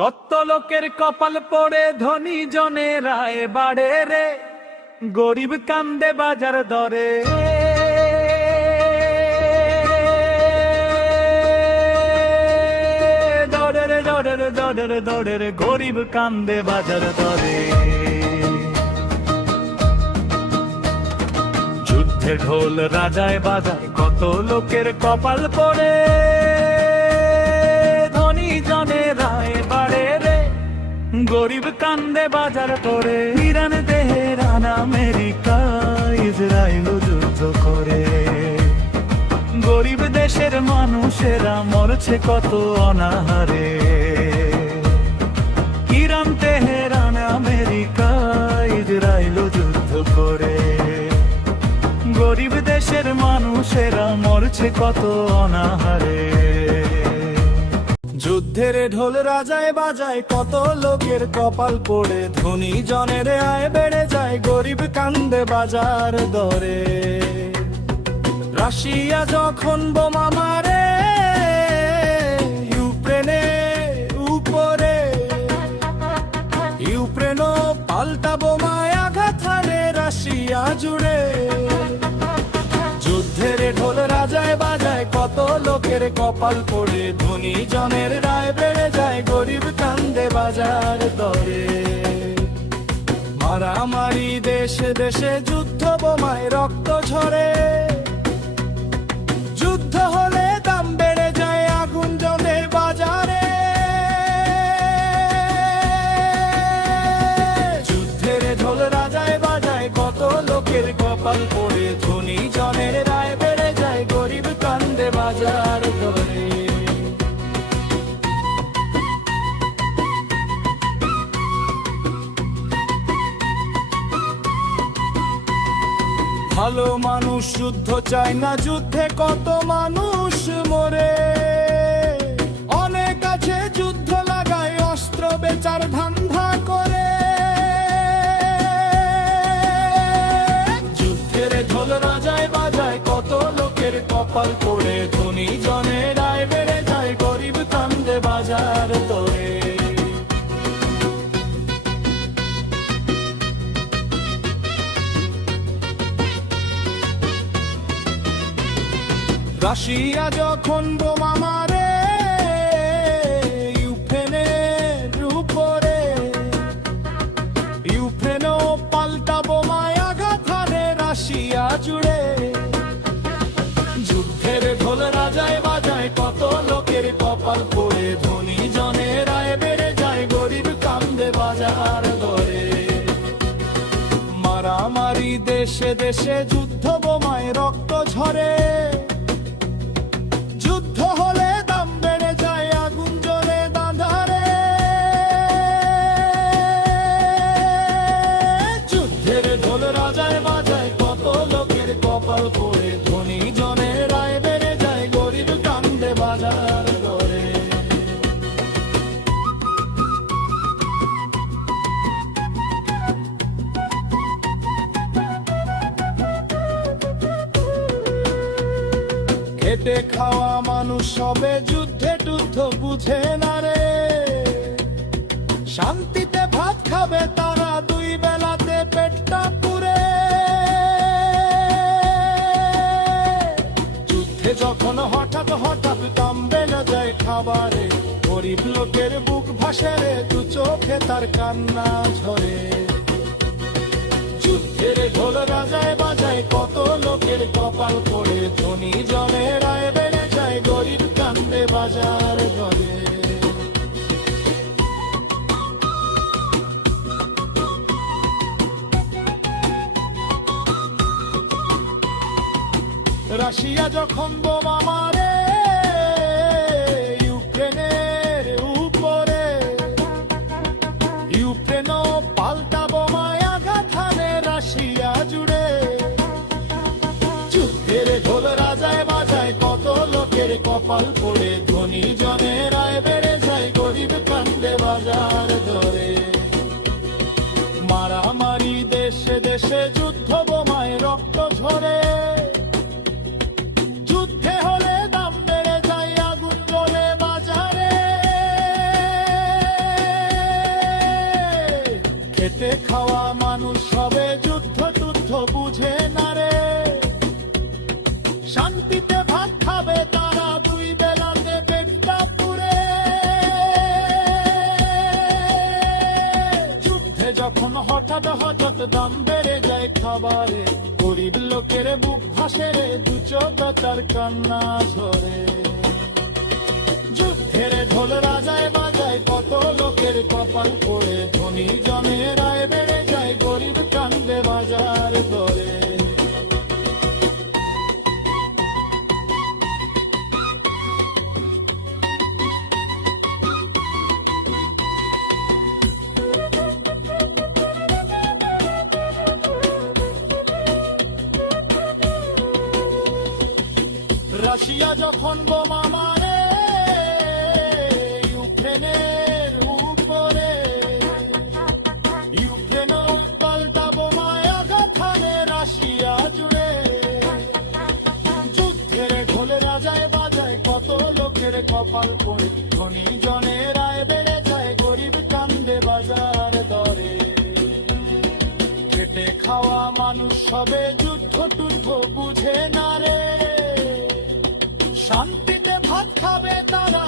কত লোকের কপাল পড়ে ধনী জনের আয় বাড়ে রে, গরিব কান্দে বাজার দরে। দরের দরের দরের দরের গরিব কান্দে বাজার দরে। যুদ্ধে ঢোল রাজায় বাজায় কত লোকের কপাল পড়ে ধনী জনের আয় বাড়ে রে, গরিব কান্দে বাজার করে। ইরান তেহরান আমেরিকা ইসরায়েল যুদ্ধ করে, গরিব দেশের মানুষেরা মরছে কত অনাহারে। ইরান তেহরান আমেরিকা ইসরায়েল যুদ্ধ করে, গরিব দেশের মানুষেরা মরছে কত অনাহারে। যুদ্ধের ঢোল রাজায় বাজায় কত লোকের কপাল পড়ে ধনী জনের আয় বেড়ে যায়, গরিব কান্দে বাজার দরে। রাশিয়া যখন বোমা মারে ইউক্রেনে উপরে, ইউক্রেনও পাল্টা বোমায় আঘাত হানে রাশিয়া জুড়ে। যুদ্ধের ঢোল রাজায় বাজায় কত লোকের কপাল পড়ে ধনী জনের রায় বেড়ে যায়, গরিব কান্দে বাজার দরে। মারামারি দেশে দেশে যুদ্ধ বোমায় রক্ত ঝরে, যুদ্ধ হলে দাম বেড়ে যায় আগুন জ্বলে বাজারে। যুদ্ধের ঢোল রাজায় বাজায় কত লোকের কপাল পড়ে ধনী জনের রায় বেড়ে যায়, গরিব কান্দে বাজার দরে। ভালো মানুষ যুদ্ধ চায় না, যুদ্ধে কত মানুষ মরে। অনেক আছে যুদ্ধ লাগায় অস্ত্র বেচার ধান্দা করে। যুদ্ধের ঢোল রাজায় বাজায় কত লোকের কপাল পড়ে ধনী জনের আয় বেড়ে যায়, গরিব কান্দে বাজার দরে। রাশিয়া যখন বোমা মারে ইউক্রেনের উপরে, ইউক্রেনও পাল্টা বোমায় আঘাত হানে রাশিয়া জুড়ে। যুদ্ধের ঢোল রাজায় বাজায় কত লোকের কপাল পড়ে ধনী জনের আয় বেড়ে যায়, গরিব কান্দে বাজার দরে। মারামারি দেশে দেশে যুদ্ধ বোমায় রক্ত ঝরে, যুদ্ধ হলে দাম বেড়ে যায় আগুন জ্বলে বাঁধারে। যুদ্ধের ঢোল রাজায় বাজায় কত লোকের কপাল পড়ে ধনী জনের আয় বেড়ে যায়, গরিব কান্দে বাজার দরে। খেটে খাওয়া মানুষ সবে যুদ্ধে টুদ্ধ বুঝে না রে, শান্তিতে ভাত খাবে তারা দুই বেলাতে পেটটা পুরে। যুদ্ধে যখন হঠাৎ হঠাৎ দাম বেড়ে যায় খাবারে, গরিব লোকের বুক ভাসে রে, দু চোখে তার কান্না ঝরে। যুদ্ধের ঢোল রাজায় বাজায় কত লোকের কপাল পড়ে ধনী জনের আয় বেড়ে যায়, গরিব কান্দে বাজার দরে। রাশিয়া যখন বোমা মারে ইউক্রেনের উপরে, ইউক্রেনও পাল্টা বোমায় আঘাত হানে রাশিয়া জুড়ে। যুদ্ধের ঢোল রাজায় বাজায় কত লোকের কপাল পড়ে ধনী জনের আয় বেড়ে যায়, গরিব কান্দে বাজার ধরে। মারামারি দেশে দেশে যুদ্ধ বোমায় রক্ত ঝরে, যুদ্ধে হলে দাম বেড়ে যায় আগুন জ্বলে বাজারে। খেটে খাওয়া মানুষ সবে যুদ্ধ টুদ্ধ বুঝে না রে, শান্তিতে ভাত খাবে তারা দুই বেলাতে পেটটা পুরে। যুদ্ধে যখন হঠাৎ হঠাৎ দাম বেড়ে যায় খাবারে, গরিব লোকের বুক ভাসে রে, দু চোখ তার কান্না ঝরে। যুদ্ধের ঢোল রাজায় বাজায় কত লোকের কপাল পড়ে, ধনী জনের আয় বেড়ে যায় গরিব কান্দে বাজার দরে। রাশিয়া যখন বোমা মারে ইউক্রেনের উপরে, ইউক্রেন পাল্টা বোমায় আঘাত হানে রাশিয়া জুড়ে। যুদ্ধের ঢোল রাজায় বাজায় কত লোকের কপাল পড়ে, ধনী জনের আয় বেড়ে যায় গরিব কান্দে বাজার দরে। খেটে খাওয়া মানুষ সবে যুদ্ধ টুদ্ধ বুঝে না রে, শান্তিতে ভাত খাবে তারা